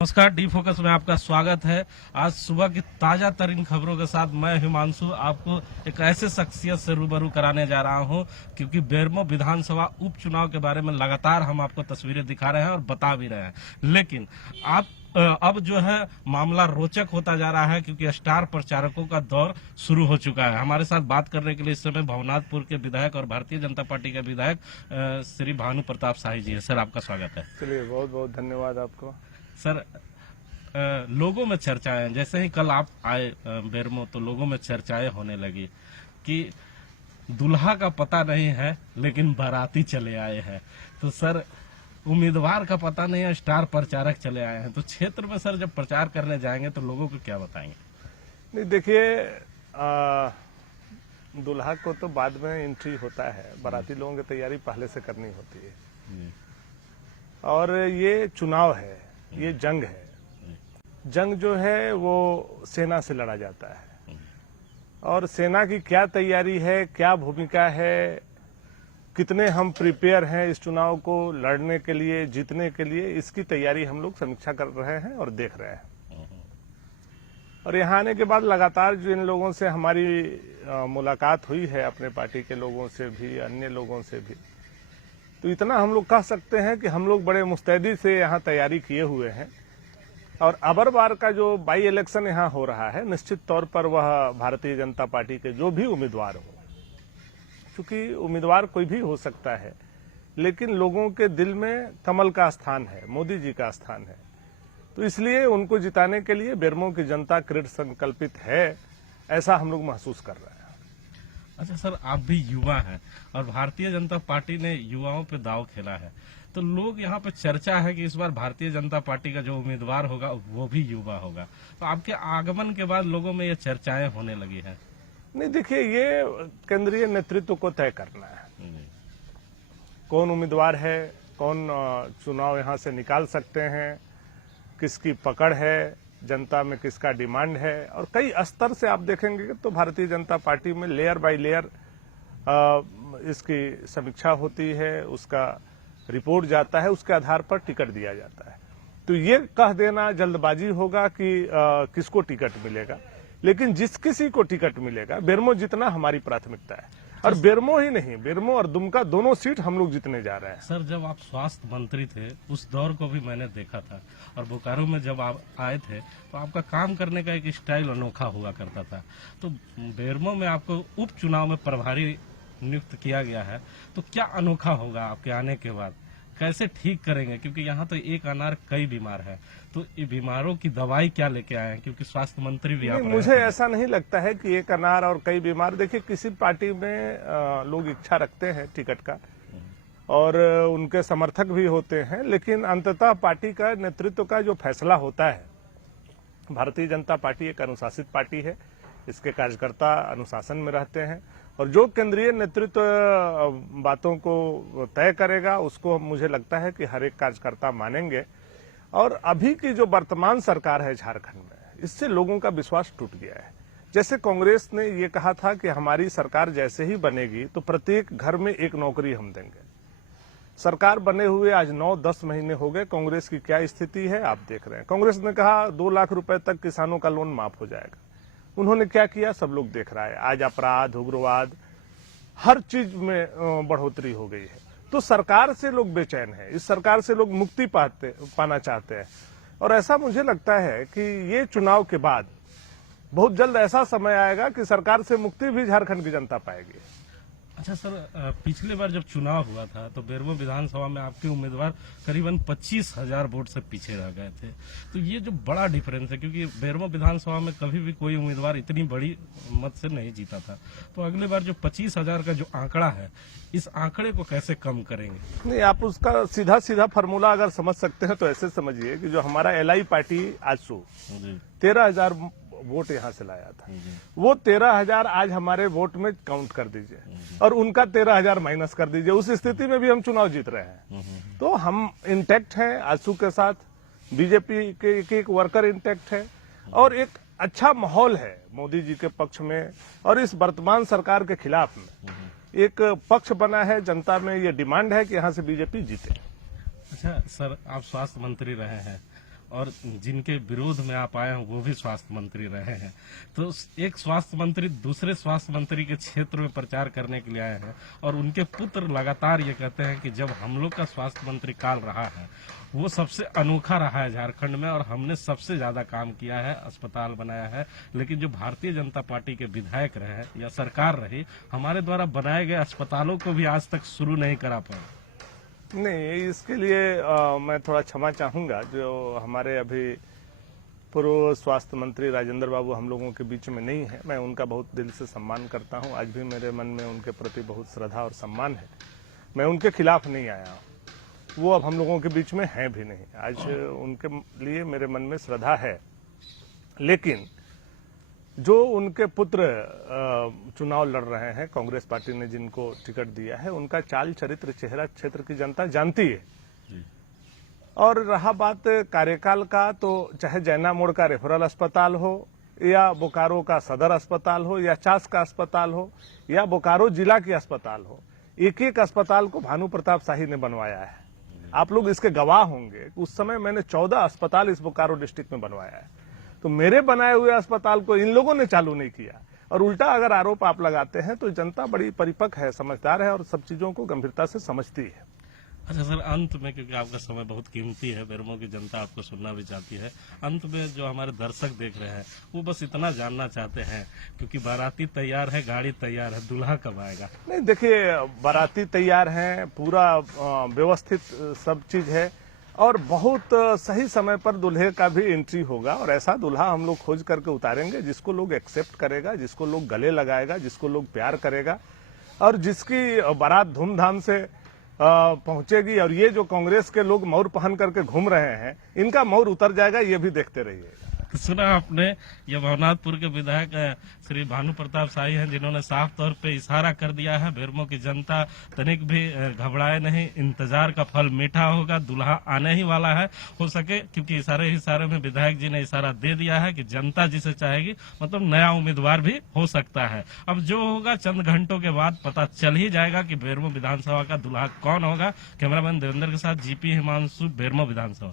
नमस्कार, D focus में आपका स्वागत है। आज सुबह की ताजा तरीन खबरों के साथ मैं हिमांशु आपको एक ऐसे शख्सियत से रूबरू कराने जा रहा हूं, क्योंकि बेरमो विधानसभा उपचुनाव के बारे में लगातार हम आपको तस्वीरें दिखा रहे हैं और बता भी रहे हैं, लेकिन अब जो है मामला रोचक होता जा रहा है, क्योंकि स्टार प्रचारकों का दौर शुरू हो चुका है। हमारे साथ बात करने के लिए इस समय भवनाथपुर के विधायक और भारतीय जनता पार्टी के विधायक श्री भानु प्रताप शाही जी है। सर, आपका स्वागत है। चलिए, बहुत बहुत धन्यवाद आपको। सर, लोगों में चर्चाएं, जैसे ही कल आप आए बेरमो, तो लोगों में चर्चाएं होने लगी कि दुल्हा का पता नहीं है लेकिन बाराती चले आए हैं। तो सर, उम्मीदवार का पता नहीं है, स्टार प्रचारक चले आए हैं। तो क्षेत्र में सर जब प्रचार करने जाएंगे तो लोगों को क्या बताएंगे? नहीं, देखिए, दुल्हा को तो बाद में एंट्री होता है, बाराती लोगों की तैयारी पहले से करनी होती है। और ये चुनाव है, ये जंग है। जंग जो है वो सेना से लड़ा जाता है, और सेना की क्या तैयारी है, क्या भूमिका है, कितने हम प्रिपेयर हैं इस चुनाव को लड़ने के लिए, जीतने के लिए, इसकी तैयारी हम लोग समीक्षा कर रहे हैं और देख रहे हैं। और यहाँ आने के बाद लगातार जो इन लोगों से हमारी मुलाकात हुई है, अपने पार्टी के लोगों से भी, अन्य लोगों से भी, तो इतना हम लोग कह सकते हैं कि हम लोग बड़े मुस्तैदी से यहाँ तैयारी किए हुए हैं। और अबर बार का जो बाई इलेक्शन यहाँ हो रहा है, निश्चित तौर पर वह भारतीय जनता पार्टी के जो भी उम्मीदवार हो, क्योंकि उम्मीदवार कोई भी हो सकता है, लेकिन लोगों के दिल में कमल का स्थान है, मोदी जी का स्थान है। तो इसलिए उनको जिताने के लिए बेरमो की जनता कृत संकल्पित है, ऐसा हम लोग महसूस कर रहे हैं। अच्छा सर, आप भी युवा हैं और भारतीय जनता पार्टी ने युवाओं पे दांव खेला है, तो लोग यहाँ पे चर्चा है कि इस बार भारतीय जनता पार्टी का जो उम्मीदवार होगा वो भी युवा होगा। तो आपके आगमन के बाद लोगों में ये चर्चाएं होने लगी हैं। नहीं, देखिए, ये केंद्रीय नेतृत्व को तय करना है कौन उम्मीदवार है, कौन चुनाव यहाँ से निकाल सकते हैं, किसकी पकड़ है, जनता में किसका डिमांड है। और कई स्तर से आप देखेंगे तो भारतीय जनता पार्टी में लेयर बाय लेयर इसकी समीक्षा होती है, उसका रिपोर्ट जाता है, उसके आधार पर टिकट दिया जाता है। तो ये कह देना जल्दबाजी होगा कि किसको टिकट मिलेगा, लेकिन जिस किसी को टिकट मिलेगा, बेरमो जितना हमारी प्राथमिकता है। और बेरमो ही नहीं, बेरमो और दुमका दोनों सीट हम लोग जीतने जा रहे हैं। सर, जब आप स्वास्थ्य मंत्री थे उस दौर को भी मैंने देखा था, और बोकारो में जब आप आए थे तो आपका काम करने का एक स्टाइल अनोखा हुआ करता था। तो बेरमो में आपको उपचुनाव में प्रभारी नियुक्त किया गया है, तो क्या अनोखा होगा आपके आने के बाद? कैसे ठीक करेंगे, क्योंकि यहाँ तो एक अनार कई बीमार है, तो ये बीमारों की दवाई क्या लेके आए हैं, क्योंकि स्वास्थ्य मंत्री भी आप मुझे ऐसा नहीं लगता है कि एक अनार और कई बीमार। देखिए, किसी पार्टी में लोग इच्छा रखते हैं टिकट का और उनके समर्थक भी होते हैं, लेकिन अंततः पार्टी का नेतृत्व का जो फैसला होता है, भारतीय जनता पार्टी एक अनुशासित पार्टी है, इसके कार्यकर्ता अनुशासन में रहते हैं, और जो केंद्रीय नेतृत्व बातों को तय करेगा उसको मुझे लगता है कि हर एक कार्यकर्ता मानेंगे। और अभी की जो वर्तमान सरकार है झारखंड में, इससे लोगों का विश्वास टूट गया है। जैसे कांग्रेस ने ये कहा था कि हमारी सरकार जैसे ही बनेगी तो प्रत्येक घर में एक नौकरी हम देंगे। सरकार बने हुए आज 9-10 महीने हो गए, कांग्रेस की क्या स्थिति है आप देख रहे हैं। कांग्रेस ने कहा 2 लाख रुपए तक किसानों का लोन माफ हो जाएगा। उन्होंने क्या किया, सब लोग देख रहा है। आज अपराध, उग्रवाद, हर चीज में बढ़ोतरी हो गई है। तो सरकार से लोग बेचैन हैं, इस सरकार से लोग मुक्ति पाना चाहते हैं। और ऐसा मुझे लगता है कि ये चुनाव के बाद बहुत जल्द ऐसा समय आएगा कि सरकार से मुक्ति भी झारखंड की जनता पाएगी। अच्छा सर, पिछले बार जब चुनाव हुआ था तो बेरमो विधानसभा में आपके उम्मीदवार करीबन 25,000 वोट से पीछे रह गए थे। तो ये जो बड़ा डिफरेंस है, क्योंकि बेरमो विधानसभा में कभी भी कोई उम्मीदवार इतनी बड़ी मत से नहीं जीता था, तो अगले बार जो 25,000 का जो आंकड़ा है, इस आंकड़े को कैसे कम करेंगे? नहीं, आप उसका सीधा फार्मूला अगर समझ सकते हैं तो ऐसे समझिए कि जो हमारा एलआई पार्टी आजसू 13,000 वोट यहाँ से लाया था, वो 13,000 आज हमारे वोट में काउंट कर दीजिए, और उनका 13,000 माइनस कर दीजिए। उस स्थिति में भी हम चुनाव जीत रहे हैं। तो हम इंटैक्ट हैं आजसू के साथ, बीजेपी के एक वर्कर इंटैक्ट है, और एक अच्छा माहौल है मोदी जी के पक्ष में, और इस वर्तमान सरकार के खिलाफ में एक पक्ष बना है। जनता में ये डिमांड है कि यहाँ से बीजेपी जीते। अच्छा सर, आप स्वास्थ्य मंत्री रहे हैं और जिनके विरोध में आप आए हैं वो भी स्वास्थ्य मंत्री रहे हैं। तो एक स्वास्थ्य मंत्री दूसरे स्वास्थ्य मंत्री के क्षेत्र में प्रचार करने के लिए आए हैं और उनके पुत्र लगातार ये कहते हैं कि जब हम लोग का स्वास्थ्य मंत्री काल रहा है वो सबसे अनोखा रहा है झारखंड में और हमने सबसे ज्यादा काम किया है, अस्पताल बनाया है। लेकिन जो भारतीय जनता पार्टी के विधायक रहे या सरकार रही, हमारे द्वारा बनाए गए अस्पतालों को भी आज तक शुरू नहीं करा पाए। नहीं, इसके लिए मैं थोड़ा क्षमा चाहूंगा। जो हमारे अभी पूर्व स्वास्थ्य मंत्री राजेंद्र बाबू हम लोगों के बीच में नहीं है, मैं उनका बहुत दिल से सम्मान करता हूं। आज भी मेरे मन में उनके प्रति बहुत श्रद्धा और सम्मान है। मैं उनके खिलाफ नहीं आया हूं, वो अब हम लोगों के बीच में हैं भी नहीं। आज उनके लिए मेरे मन में श्रद्धा है, लेकिन जो उनके पुत्र चुनाव लड़ रहे हैं, कांग्रेस पार्टी ने जिनको टिकट दिया है, उनका चाल चरित्र चेहरा क्षेत्र की जनता जानती है। और रहा बात कार्यकाल का, तो चाहे जैना मोड़ का रेफरल अस्पताल हो या बोकारो का सदर अस्पताल हो या चास का अस्पताल हो या बोकारो जिला की अस्पताल हो, एक एक अस्पताल को भानु प्रताप शाही ने बनवाया है। आप लोग इसके गवाह होंगे। उस समय मैंने 14 अस्पताल इस बोकारो डिस्ट्रिक्ट में बनवाया है। तो मेरे बनाए हुए अस्पताल को इन लोगों ने चालू नहीं किया। और उल्टा अगर आरोप आप लगाते हैं तो जनता बड़ी परिपक्व है, समझदार है और सब चीजों को गंभीरता से समझती है। अच्छा सर, अंत में, क्योंकि आपका समय बहुत कीमती है, बेरमो की जनता आपको सुनना भी चाहती है, अंत में जो हमारे दर्शक देख रहे हैं वो बस इतना जानना चाहते हैं, क्योंकि बाराती तैयार है, गाड़ी तैयार है, दूल्हा कब आएगा? नहीं, देखिए, बाराती तैयार हैं, पूरा व्यवस्थित सब चीज है और बहुत सही समय पर दूल्हे का भी एंट्री होगा। और ऐसा दूल्हा हम लोग खोज करके उतारेंगे जिसको लोग एक्सेप्ट करेगा, जिसको लोग गले लगाएगा, जिसको लोग प्यार करेगा और जिसकी बारात धूमधाम से पहुंचेगी। और ये जो कांग्रेस के लोग मौर पहन करके घूम रहे हैं, इनका मौर उतर जाएगा, ये भी देखते रहिए। तो सुना आपने, ये भवनाथपुर के विधायक श्री भानु प्रताप शाही हैं, जिन्होंने साफ तौर पे इशारा कर दिया है बेरमो की जनता तनिक भी घबराए नहीं, इंतजार का फल मीठा होगा, दूल्हा आने ही वाला है। हो सके, क्योंकि इशारे में विधायक जी ने इशारा दे दिया है कि जनता जिसे चाहेगी, मतलब नया उम्मीदवार भी हो सकता है। अब जो होगा चंद घंटों के बाद पता चल ही जाएगा कि बेरमो विधानसभा का दूल्हा कौन होगा। कैमरामैन देवेंद्र के साथ जीपी हिमांशु, बेरमो विधानसभा।